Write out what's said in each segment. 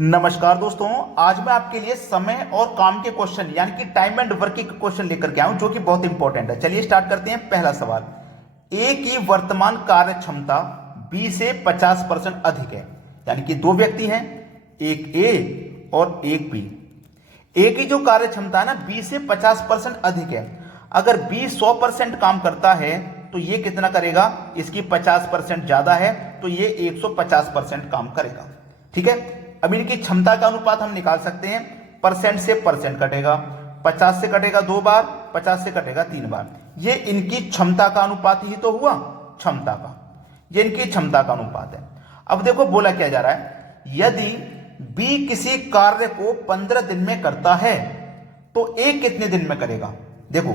नमस्कार दोस्तों, आज मैं आपके लिए समय और काम के क्वेश्चन यानी कि टाइम एंड वर्किंग के क्वेश्चन लेकर के आया हूं जो कि बहुत इंपॉर्टेंट है। चलिए स्टार्ट करते हैं। पहला सवाल, ए की वर्तमान कार्य क्षमता बी से 50% अधिक है, यानी कि दो व्यक्ति हैं, एक ए और एक बी। ए की जो कार्य क्षमता है ना बी से 50% अधिक है। अगर बी 100% काम करता है तो ये कितना करेगा, इसकी 50% ज्यादा है तो ये 150% काम करेगा। ठीक है, अब इनकी क्षमता का अनुपात हम निकाल सकते हैं। परसेंट से परसेंट कटेगा, 50 से कटेगा 2 बार, 50 से कटेगा 3 बार। ये इनकी क्षमता का अनुपात ही तो हुआ, क्षमता का, ये इनकी क्षमता का अनुपात है। अब देखो बोला क्या जा रहा है, यदि बी किसी कार्य को 15 दिन में करता है तो ए कितने दिन में करेगा। देखो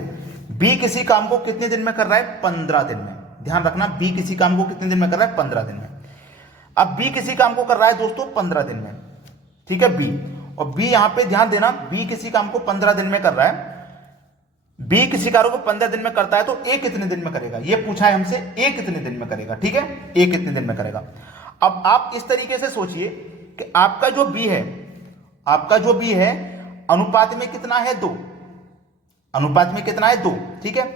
बी किसी काम को कितने दिन में कर रहा है, 15 दिन में। ध्यान रखना, बी किसी काम को कितने दिन में कर रहा है, 15 दिन में। अब बी किसी काम को कर रहा है दोस्तों 15 दिन में, ठीक है बी, और बी यहां पे ध्यान देना, बी किसी काम को 15 दिन में कर रहा है। बी किसी कार्य को 15 दिन में करता है तो ए कितने दिन में करेगा, ये पूछा है हमसे, ए कितने दिन में करेगा। ठीक है, ए कितने दिन में करेगा। अब आप इस तरीके से सोचिए कि आपका जो बी है, आपका जो बी है अनुपात में कितना है, 2, अनुपात में कितना है 2, ठीक है,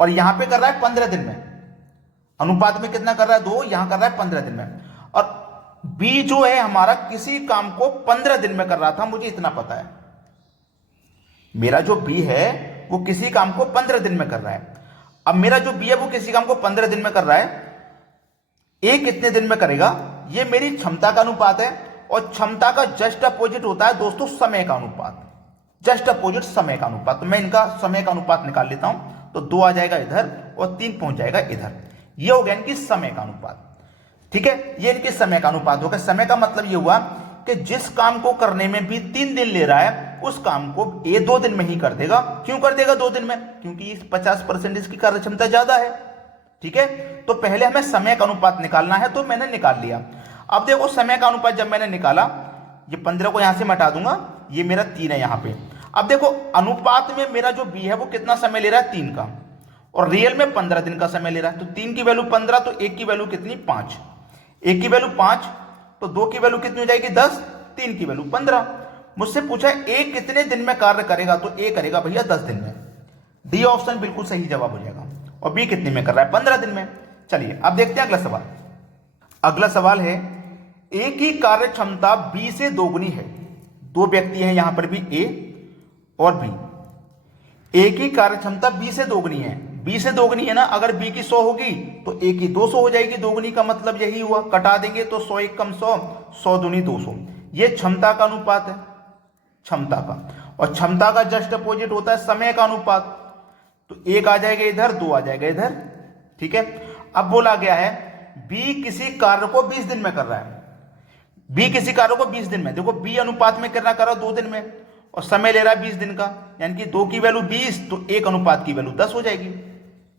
और यहां पे कर रहा है 15 दिन में। अनुपात में कितना कर रहा है, 2, यहां कर रहा है 15 दिन में। और बी जो है हमारा किसी काम को 15 दिन में कर रहा था, मुझे इतना पता है। मेरा जो बी है वो किसी काम को 15 दिन में कर रहा है। अब मेरा जो बी है वो किसी काम को 15 दिन में कर रहा है, ए कितने दिन में करेगा, ये मेरी क्षमता का अनुपात है। और क्षमता का जस्ट अपोजिट होता है दोस्तों समय का अनुपात, जस्ट अपोजिट समय का अनुपात। तो मैं इनका समय का अनुपात निकाल लेता हूं, तो 2 आ जाएगा इधर और 3 पहुंच जाएगा इधर। ये हो गया इनकी समय का अनुपात। ठीक है, ये इनके समय का अनुपात होगा। समय का मतलब ये हुआ कि जिस काम को करने में भी 3 दिन ले रहा है उस काम को ए 2 दिन में ही कर देगा। क्यों कर देगा 2 दिन में, क्योंकि इस 50% इसकी कार्य क्षमता ज्यादा है। ठीक है, तो पहले हमें समय का अनुपात निकालना है, तो मैंने निकाल लिया। अब देखो समय का अनुपात जब मैंने निकाला, ये 15 को यहां से मैं हटा दूंगा, ये मेरा 3 है यहां पे। अब देखो अनुपात में मेरा जो बी है वो कितना समय ले रहा है, 3 का, और रियल में 15 दिन का समय ले रहा है। तो 3 की वैल्यू 15, तो 1 की वैल्यू कितनी, 5। 1 की वैल्यू 5, तो 2 की वैल्यू कितनी हो जाएगी, 10, 3 की वैल्यू 15। मुझसे पूछा है ए कितने दिन में कार्य करेगा, तो ए करेगा भैया 10 दिन में। डी ऑप्शन बिल्कुल सही जवाब हो जाएगा। और बी कितने में कर रहा है, 15 दिन में। चलिए अब देखते हैं अगला सवाल। अगला सवाल है, ए की कार्य क्षमता बी से दोगुनी है। दो व्यक्ति हैं यहां पर भी, ए और बी। ए की कार्य क्षमता बी से दोगुनी है, बी से दोगुनी है ना, अगर बी की 100 होगी तो ए की 200 हो जाएगी। दोगुनी का मतलब यही हुआ, कटा देंगे तो 100 एक कम 100, 100 दूनी 200। ये क्षमता का अनुपात है, क्षमता का। और क्षमता का जस्ट अपोजिट होता है समय का अनुपात। तो 1 आ जाएगा इधर, 2 आ जाएगा इधर। ठीक है, अब बोला गया है बी किसी कार्य को 20 दिन में कर रहा है। बी किसी कार्य को 20 दिन में, देखो बी अनुपात में करना कर रहा 2 दिन में, और समय ले रहा है 20 दिन का, यानी कि 2 की वैल्यू 20, तो 1 अनुपात की वैल्यू 10 हो जाएगी।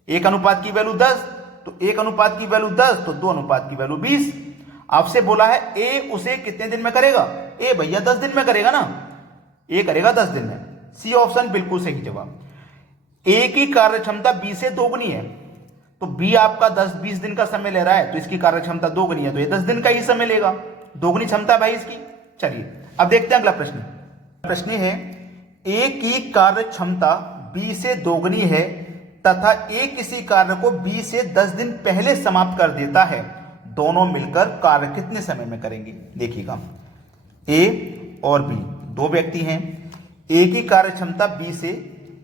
1 अनुपात की वैल्यू 10, तो 1 अनुपात की वैल्यू 10, तो 2 अनुपात की वैल्यू 20। आपसे बोला है ए उसे कितने दिन में करेगा, ए भैया 10 दिन में करेगा ना, ए करेगा 10 दिन में। सी ऑप्शन बिल्कुल सही जवाब। ए की कार्य क्षमता बी से दोगुनी है, तो बी आपका 10-20 दिन का समय ले रहा है, तो इसकी कार्य क्षमता दोगुनी है, तो ये 10 दिन का ही समय लेगा। दोगुनी क्षमता भाई इसकी। चलिए अब देखते हैं अगला प्रश्न। प्रश्न है, ए की कार्य क्षमता बी से दोगुनी है तथा ए किसी कार्य को बी से 10 दिन पहले समाप्त कर देता है, दोनों मिलकर कार्य कितने समय में करेंगे। देखिएगा, ए और बी दो व्यक्ति हैं। ए की कार्य क्षमता बी से,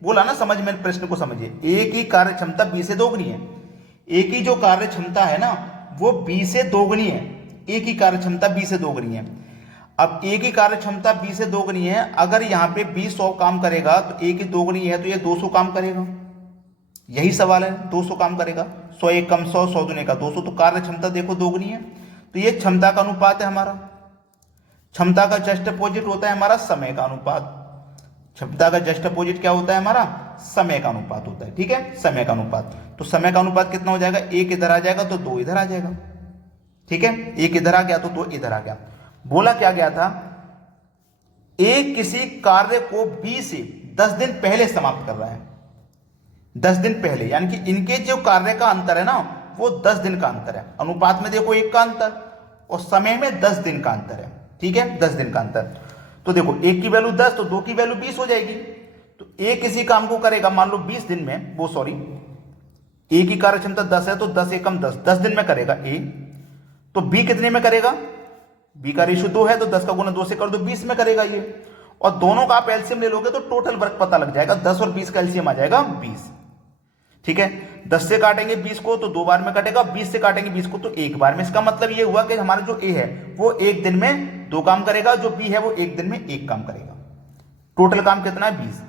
बोला ना, समझ में प्रश्न को समझिए, ए की कार्य क्षमता बी से दोगुनी है। ए की जो कार्य क्षमता है ना वो बी से दोगुनी है। ए की कार्य क्षमता बी से दोगुनी है। अब ए की कार्य क्षमता बी से दोगुनी है, अगर यहां पे बी 100 काम करेगा तो ए की दोगुनी है, तो ये 200 काम करेगा। यही सवाल है, 200 काम करेगा, 100 एक कम 100, 100 दूनी का 200, तो कार्य क्षमता देखो दोगुनी है। तो ये क्षमता का अनुपात है हमारा। क्षमता का जस्ट अपोजिट होता है हमारा समय का अनुपात। क्षमता का जस्ट अपोजिट क्या होता है हमारा, समय का अनुपात होता है। ठीक है, समय का अनुपात। तो समय का अनुपात कितना हो जाएगा, 1 इधर आ जाएगा तो 2 इधर आ जाएगा। ठीक है, 1 इधर आ गया तो 2 इधर आ गया। बोला क्या गया था, ए किसी कार्य को बी से 10 दिन पहले समाप्त कर रहा है। 10 दिन पहले, यानी कि इनके जो कार्य का अंतर है ना वो 10 दिन का अंतर है। अनुपात में देखो 1 का अंतर और समय में 10 दिन का अंतर है। ठीक है, 10 दिन का अंतर। तो देखो एक की वैल्यू 10 तो 2 की वैल्यू 20 हो जाएगी। तो ए किसी काम को करेगा मान लो 20 दिन में, वो सॉरी ए की कार्य क्षमता 10 है तो 10 एकम 10 दिन में करेगा ए। तो बी कितने में करेगा, बी का रेशियो 2 है तो 10 का गुना 2 से कर दो 20 में करेगा ये। और दोनों का आप एलसीएम ले लोगे तो टोटल वर्क पता लग जाएगा, 10 और 20 का एलसीएम आ जाएगा 20। ठीक है, 10 से काटेंगे 20 को तो 2 बार में कटेगा, 20 से काटेंगे 20 को तो 1 बार में। इसका मतलब ये हुआ कि हमारा जो ए है वो एक दिन में 2 काम करेगा, जो बी है वो एक दिन में 1 काम करेगा। टोटल काम कितना है 20।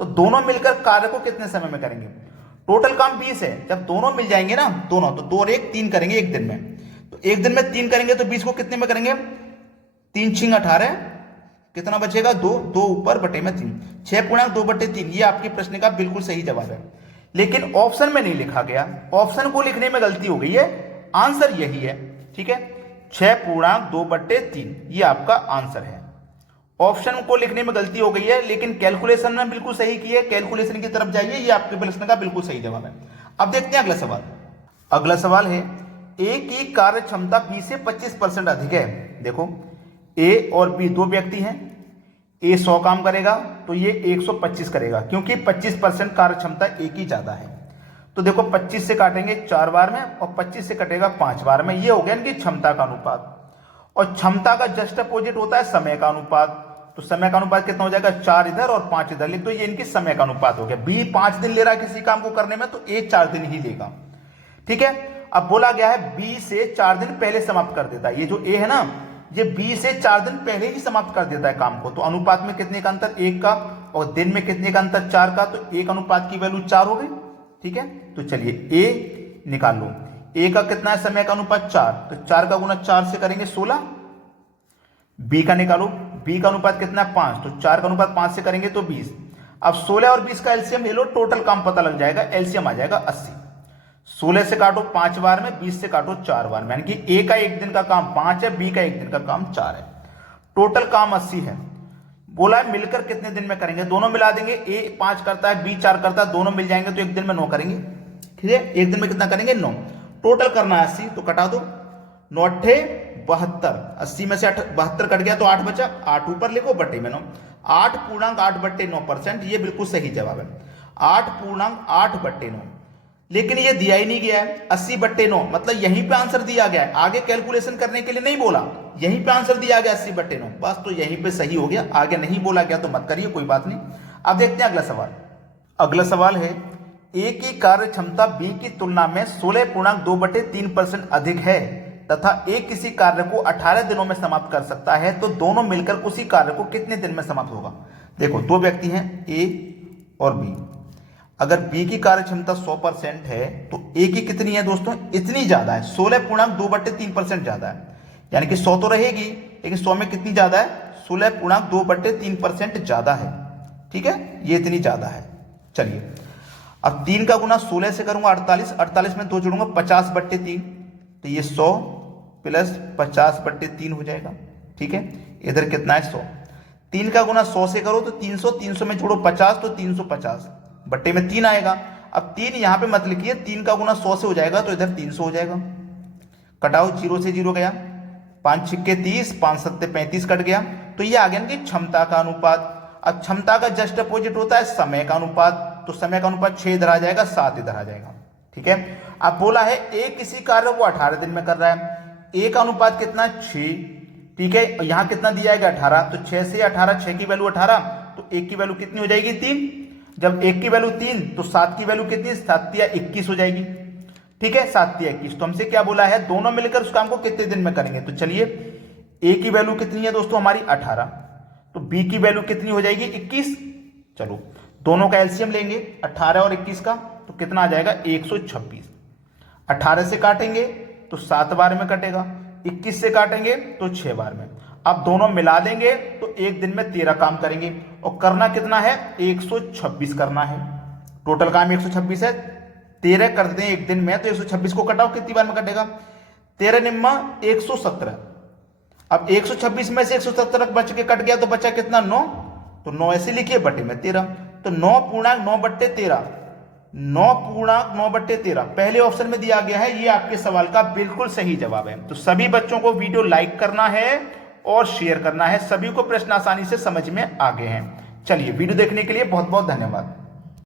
तो दोनों मिलकर कार्य को कितने समय में करेंगे, टोटल काम 20 है, जब दोनों मिल जाएंगे ना दोनों, तो 2 और 1 3 करेंगे एक दिन में। तो एक दिन में 3 करेंगे तो 20 को कितने में करेंगे, 3 छिंग 18, कितना बचेगा 2, 2 ऊपर बटे में 3, 6.2/3। ये आपके प्रश्न का बिल्कुल सही जवाब है, लेकिन ऑप्शन में नहीं लिखा गया, ऑप्शन को लिखने में गलती हो गई है, आंसर यही है। ठीक है, 6.2/3 ये आपका आंसर है। ऑप्शन को लिखने में गलती हो गई है, लेकिन कैलकुलेशन में बिल्कुल सही की है, कैलकुलेशन की तरफ जाइए, ये आपके प्रश्न का बिल्कुल सही जवाब है। अब देखते हैं अगला सवाल। अगला सवाल है ए की कार्य क्षमता बी से 25% अधिक है। देखो ए और बी दो व्यक्ति हैं, ए 100 काम करेगा तो ये 125 करेगा, क्योंकि 25% कार्य क्षमता ए की ज्यादा है। तो देखो 25 से काटेंगे 4 बार में और 25 से कटेगा 5 बार में, ये हो गया इनकी क्षमता का अनुपात। और क्षमता का जस्ट अपोजिट होता है समय का अनुपात। तो समय का अनुपात कितना हो जाएगा, 4 इधर और 5 इधर लिख दो, ये इनकी समय का अनुपात हो गया। बी 5 दिन ले रहा है किसी काम को करने में तो ए 4 दिन ही लेगा। ठीक है, अब बोला गया है बी से 4 दिन पहले समाप्त कर देता है। ये जो ए है ना, ये बी से 4 दिन पहले ही समाप्त कर देता है काम को। तो अनुपात में कितने का अंतर, 1 का, और दिन में कितने का अंतर, 4 का। तो 1 अनुपात की वैल्यू 4 हो गई। ठीक है, तो चलिए ए निकाल लो। ए का कितना है समय का अनुपात 4, तो 4 का गुना 4 से करेंगे 16। बी का निकालो, बी का अनुपात कितना है 5, तो 4 का अनुपात 5 से करेंगे तो 20। अब 16 और 20 का एलसीएम ले लो, टोटल काम पता लग जाएगा, एलसीएम आ जाएगा 80। 16 से काटो 5 बार में, 20 से काटो 4 बार में, यानी कि ए का एक दिन का काम 5 है, बी का एक दिन का काम 4 है, टोटल काम 80 है। बोला है मिलकर कितने दिन में करेंगे, दोनों मिला देंगे, ए 5 करता है, बी 4 करता है, दोनों मिल जाएंगे तो एक दिन में 9 करेंगे। ठीक है, एक दिन में कितना करेंगे 9, टोटल करना है 80, तो कटा दो, 9 8 72, 80 में से 72 कट गया तो 8 बचा, 8 ऊपर लिखो बटे में 9, 8.8/9%, ये बिल्कुल सही जवाब है, 8.8/9। लेकिन ये दिया ही नहीं गया है 80/9, मतलब यहीं पे आंसर दिया गया है, आगे कैलकुलेशन करने के लिए नहीं बोला, यहीं पे आंसर दिया गया 80/9, बस तो यहीं पे सही हो गया, आगे नहीं बोला गया तो मत करिए, कोई बात नहीं। अब देखते हैं अगला सवाल। अगला सवाल है ए की कार्य क्षमता बी की तुलना में 16.2/3% अधिक है तथा ए किसी कार्य को 18 दिनों में समाप्त कर सकता है, तो दोनों मिलकर उसी कार्य को कितने दिन में समाप्त होगा। देखो दो व्यक्ति हैं ए और बी, अगर बी की कार्य क्षमता 100% है तो ए की कितनी है दोस्तों, इतनी ज्यादा है, 16.2/3% ज्यादा है, यानी कि 100 तो रहेगी लेकिन 100 में कितनी ज्यादा है, 16.2/3% ज्यादा है। ठीक है, ये इतनी ज्यादा है। चलिए अब 3 का गुना 16 से करूंगा 48, 48 में 2 जोड़ूंगा 50/3, तो ये 100 प्लस 50/3 हो जाएगा। ठीक है, इधर कितना है 100, 3 का गुना 100 से करो तो 300, 300 में जोड़ो 50 तो 350 बट्टे में 3 आएगा। अब 3 यहां पे मत लिखिए, 3 का गुना 100 से हो जाएगा तो इधर 300 हो जाएगा। कटाओ, 0 से 0 गया, 5 छिक्के 30, 5 सत्ते 35 कट गया, तो ये आ गया कि क्षमता का अनुपात। अब क्षमता का जस्ट अपोजिट होता है समय का अनुपात, तो समय का अनुपात 6 इधर आ जाएगा, 7 इधर आ जाएगा। ठीक है, अब बोला है ए किसी कार्य को 18 दिन में कर रहा है, ए का अनुपात कितना 6। ठीक है, यहां कितना दिया है 18, तो 6 से 18, 6 की वैल्यू 18, तो 1 की वैल्यू कितनी हो जाएगी 3, जब 1 की वैल्यू 3 तो 7 की वैल्यू कितनी, 7 या 21 हो जाएगी। ठीक है, 7 या 21, तो हमसे क्या बोला है, दोनों मिलकर उस काम को कितने दिन में करेंगे। तो चलिए ए की वैल्यू कितनी है दोस्तों हमारी 18, तो बी की वैल्यू कितनी हो जाएगी 21। चलो दोनों का एलसीएम लेंगे 18 और 21 का, तो कितना आ जाएगा 126। 18 से काटेंगे तो 7 बार में कटेगा, 21 से काटेंगे तो 6 बार में। अब दोनों मिला देंगे तो एक दिन में 13 काम करेंगे, और करना कितना है 126 करना है, टोटल काम 126 है, 13 कर देते हैं एक दिन में, तो 126 को कटाओ कितनी बार में कटेगा, 13 निम्मा 117। अब 126 में से 117 बच के कट गया तो बचा कितना 9, तो 9 ऐसे लिखिए बटे में 13, तो 9.9/13, 9.9/13 पहले ऑप्शन में दिया गया है, ये आपके सवाल का बिल्कुल सही जवाब है। तो सभी बच्चों को वीडियो लाइक करना है और शेयर करना है। सभी को प्रश्न आसानी से समझ में आ गए हैं। चलिए, वीडियो देखने के लिए बहुत बहुत धन्यवाद।